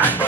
Thank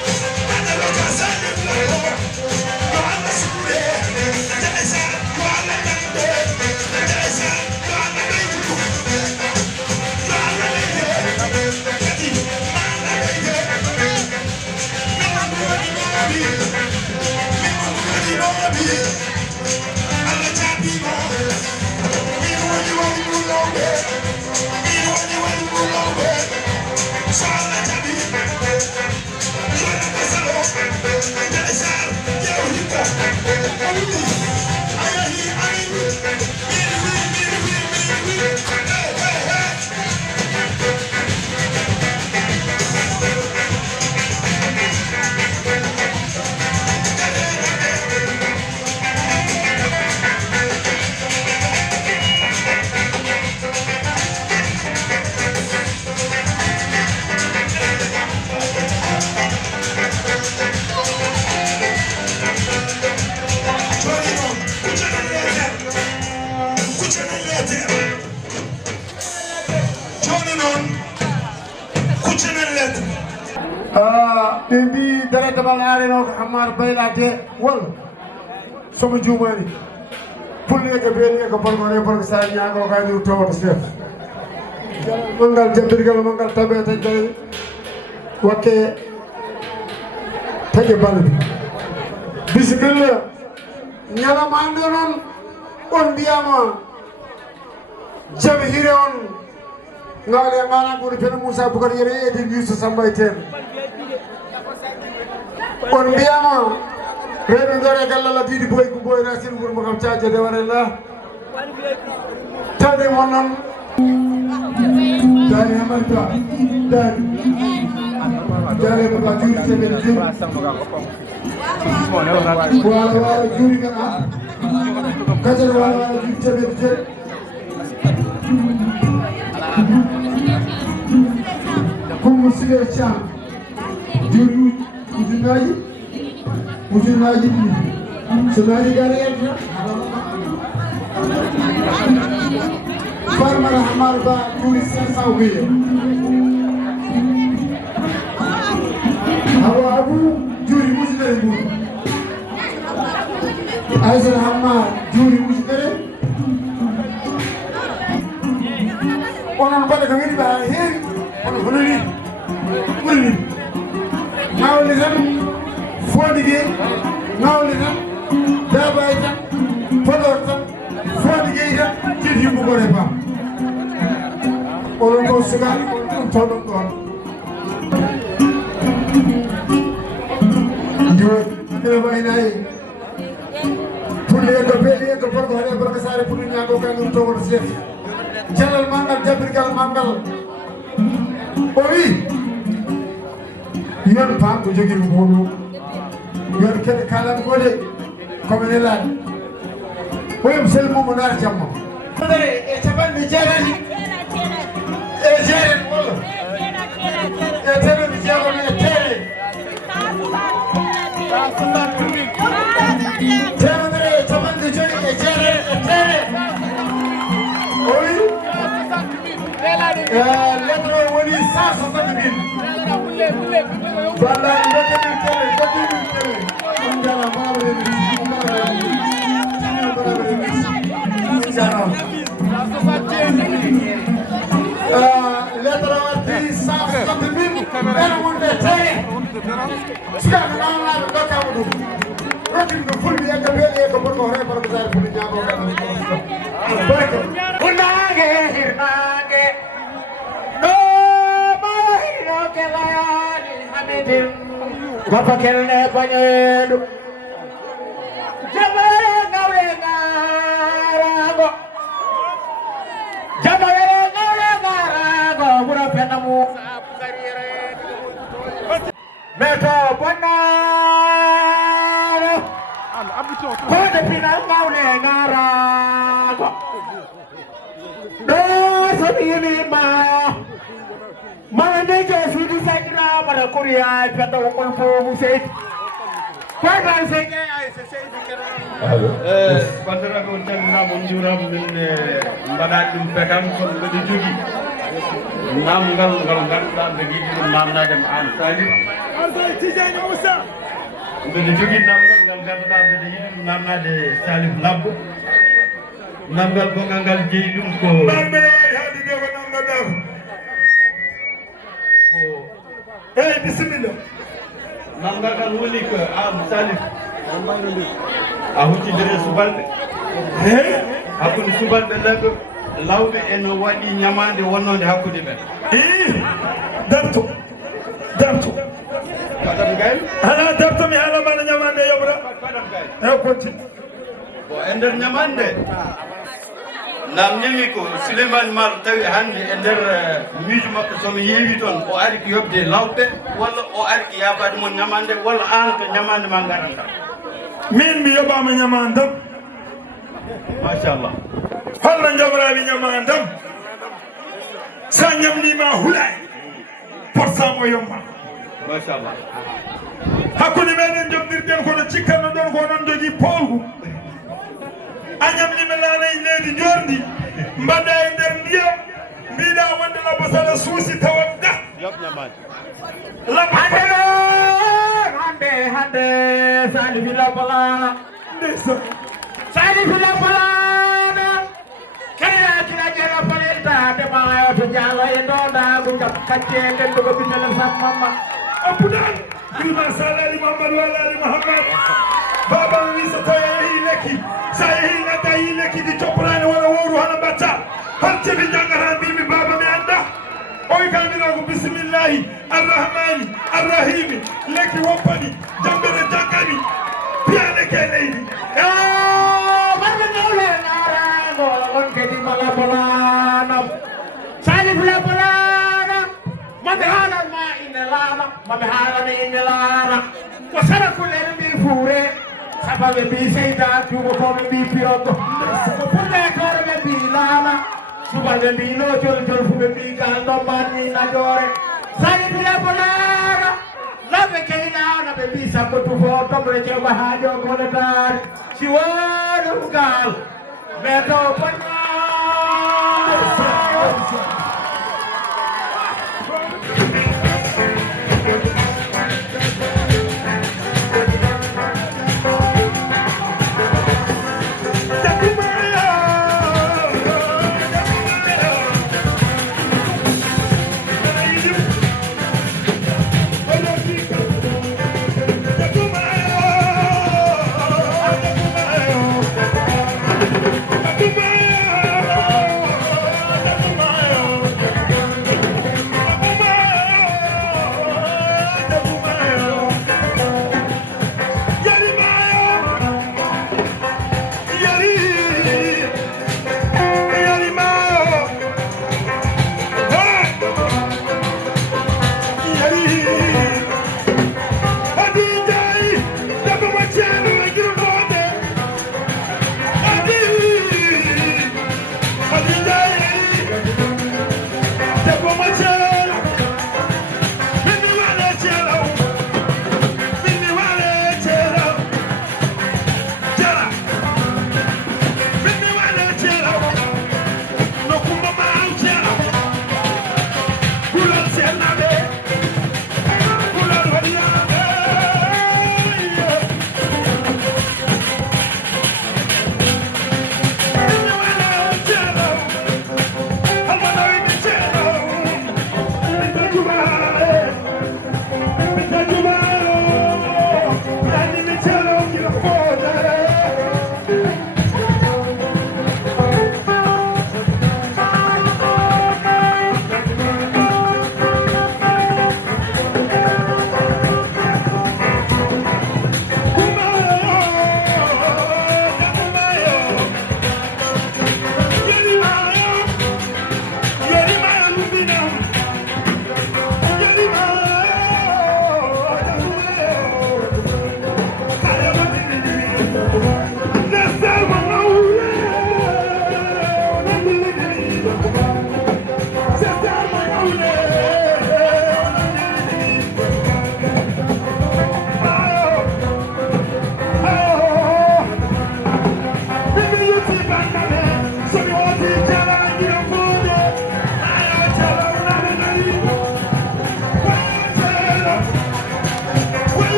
you. Bimbi درجة بالعارين وحمار بيلاته وال سوم جوماني كل كبير كبر مرة برك سانيا كو كاي دو تو سيف منغال جبريل منغال تبه تجاي وكي تجي بالي بسم الله نيالا ماندون اون بياما جبهيرون ngale ngala ko fen Musa Bukar yere di Yusu Sambayten on biyama rebe ngare galla didi boy ko boy rasil bur mo xam tiaje de warela tade monon dani amarta dani ko ba juri sebe de wala juri kana kajar wala juri sebe de Como se vê chama de ujunaji sunai garia farmar hamar ba juri sensa huye hawa abu juri mujnari bu aizal hamar juri mujnari onon bade ngini ba hen onon huluni ngawli tan fodige ngawli tan dabay tan podor tan fodige tan jidi bu gore ba onon ko sugal on todon don ndio ne baynay pulle do beli do porgo hore barka sare pulle nyago kan to wor chef jalal mangal jabrigal mangal oui yon pam ko jogi mo bono yon kede kalam gode ko men la oyum sel mo monar jammo dare e taban mi jarani e jaren wala e tere mi jaro mi tere tere taban mi jogi e jaren e tere oui lettre woni 160 Bala ndeke tere ondala mawre lettre wati 160 ene wonde tere sika nana do kawdu roti do fulbi e kabeli e ko borgo hore borgo sare fulbi nyaabo baraka unage hirnage no mahiro kelayani hamidin papa kelne panyedu jabare ngawle ngarago bura penamu meto bonaro ko de final ngawle ngarago do so ni ma ne ke sudi sakira bara kuriya peta ko ko mu sey ko ga sey ay sey dikera bandara ko tan na mon juram min mbada dum pekam ko be jogi nam ngal ganda be gidi nam na dem an salif tijani musa be jogi nam ngal ganda be gidi nam na de salif lab nam ngal ko ngal jeyi dum ko bambe hadi de ko nam na hey bismillah nanga kan wuli ko am salif ahuti dire subalde hakkude subalde lago lawbe en wadi nyamande wonnode hakkude ben dabto kadam gay ala dabto mi ala continue. Bon, ender nyamande. Nam nyami ko Suleiman Mar tawi hande ender miiju makko so mi yewi ton o ari ki yobde lawbe walla o ari ki yabade mon nyamande walla an ko nyamande ma garanta. Min mi yobama nyamandam. Machallah. Holla jamraɓe nyamandam. Sa nyamnima hulay. Potsamo yomma. Machallah. Hakkude meɗen jomdirɗen kono cikkanno ɗon ko non jogui polgu. A ñamnima laana e leydi jordi mbaɗɗa e nder ndiyam mbiɗa wonde labba sala suusi tawat ga labba hande salifi labbalana ndeysan salifi labbalana kayakina jela palenta demayo to jalo e ndodago jam kacce dendugo binnele sammamma oppuɗan mbima salali mamadou walali mouhammad baba wi so tawi yeehi lekki sa yeehi gadda yi lekki di coppolani wona wowru hono mbatta hacce mi jangata mbimi baba mi anda o wi kam mbino ko bisimillahi arrahmani arrahimi lekki woppani jambere jaggani piya lekke leydi barɓe ñawle narago on kadi malabolanam salif labolana maɓe haalanma ine laama maɓe haalana ine laara ko sara kullene mbi fuure sabaɓe mbi seyda tubakoɓe mbi piyoto ko purɗekore ɓe mbi laama subalɓe mbi locol jol fu ɓe mbi gal ɗommanni najore salifile bolana laɓe keynana ɓe mbi sakko tufo tomre ceɓa haajo koletare si woɗum gal mais taw ponna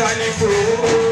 Salifou